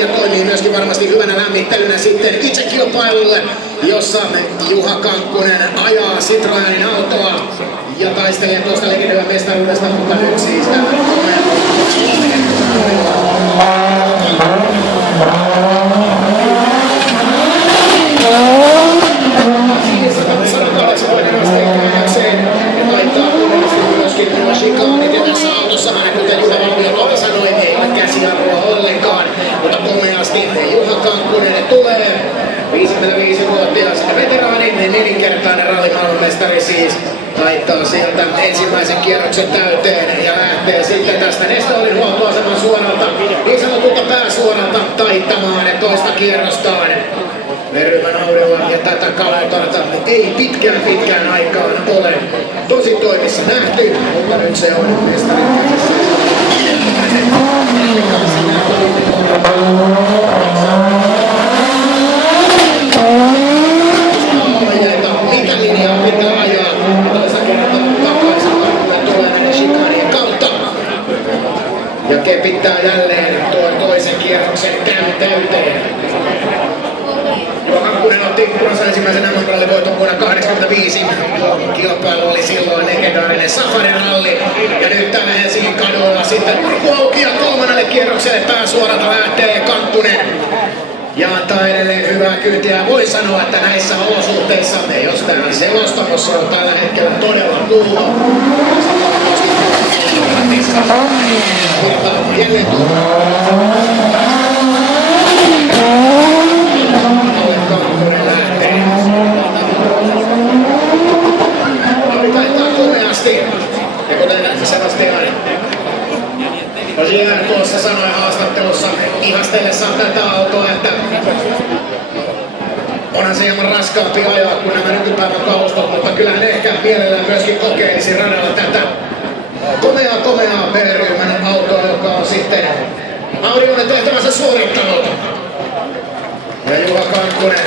ja toimii myöskin varmasti hyvänä lämmittelynä sitten itse kilpailulle, jossa Juha Kankkunen ajaa Citroenin autoa ja taistelee tuosta legendarisesta mestaruudesta, mutta nyt siis tämä shikaanit ja tässä autossahan, kuten Juha Valmio sanoi, ei ole käsiarvoa ollenkaan, mutta komeasti Juha Kankkunen tulee, 55-vuotias veteraani, nelinkertainen rallimaailmanmestari siis, laittaa sieltä ensimmäisen kierroksen täyteen ja lähtee sitten tästä Neste Oilin huoltoaseman suoralta, niin sanotulta pääsuoralta taittamaan toista kierrostaan. Verryhmän audella ja tätä Kalatarta ei pitkään aikaan ole tosi toimissa nähty, mutta nyt se on mestarin käsissä. Mitä linjaa pitää ajaa? Toisa kertaa takaisin, kun tulee näiden shikaanien kautta. Ja kepittää jälleen tuon toisen kierroksen täyteen. Kankkunen otti uransa ensimmäisen MM-rallivoiton vuonna 1985. Kilpailu oli silloin legendaarinen Safari-ralli. Ja nyt täällä Helsingin kaduilla sitten kurku auki ja kolmannelle kierrokselle pääsuoralta lähtee Kankkunen. Ja antaa edelleen hyvää kyytiä. Voi sanoa, että näissä olosuhteissa, jos täällä selostamossa on tällä hetkellä todella kuuma. Mutta jälleen Sebastian tuossa sanoi haastattelussa ihastellessaan tätä autoa, että onhan se hieman raskaampi ajaa kuin nämä nykypäivän kalustot, mutta kyllähän ehkä mielellään myöskin kokeilisi radalla tätä komeaa B-ryhmän autoa, joka on sitten Audi on tehtävänsä suorittanut. Ja Juha Kankkunen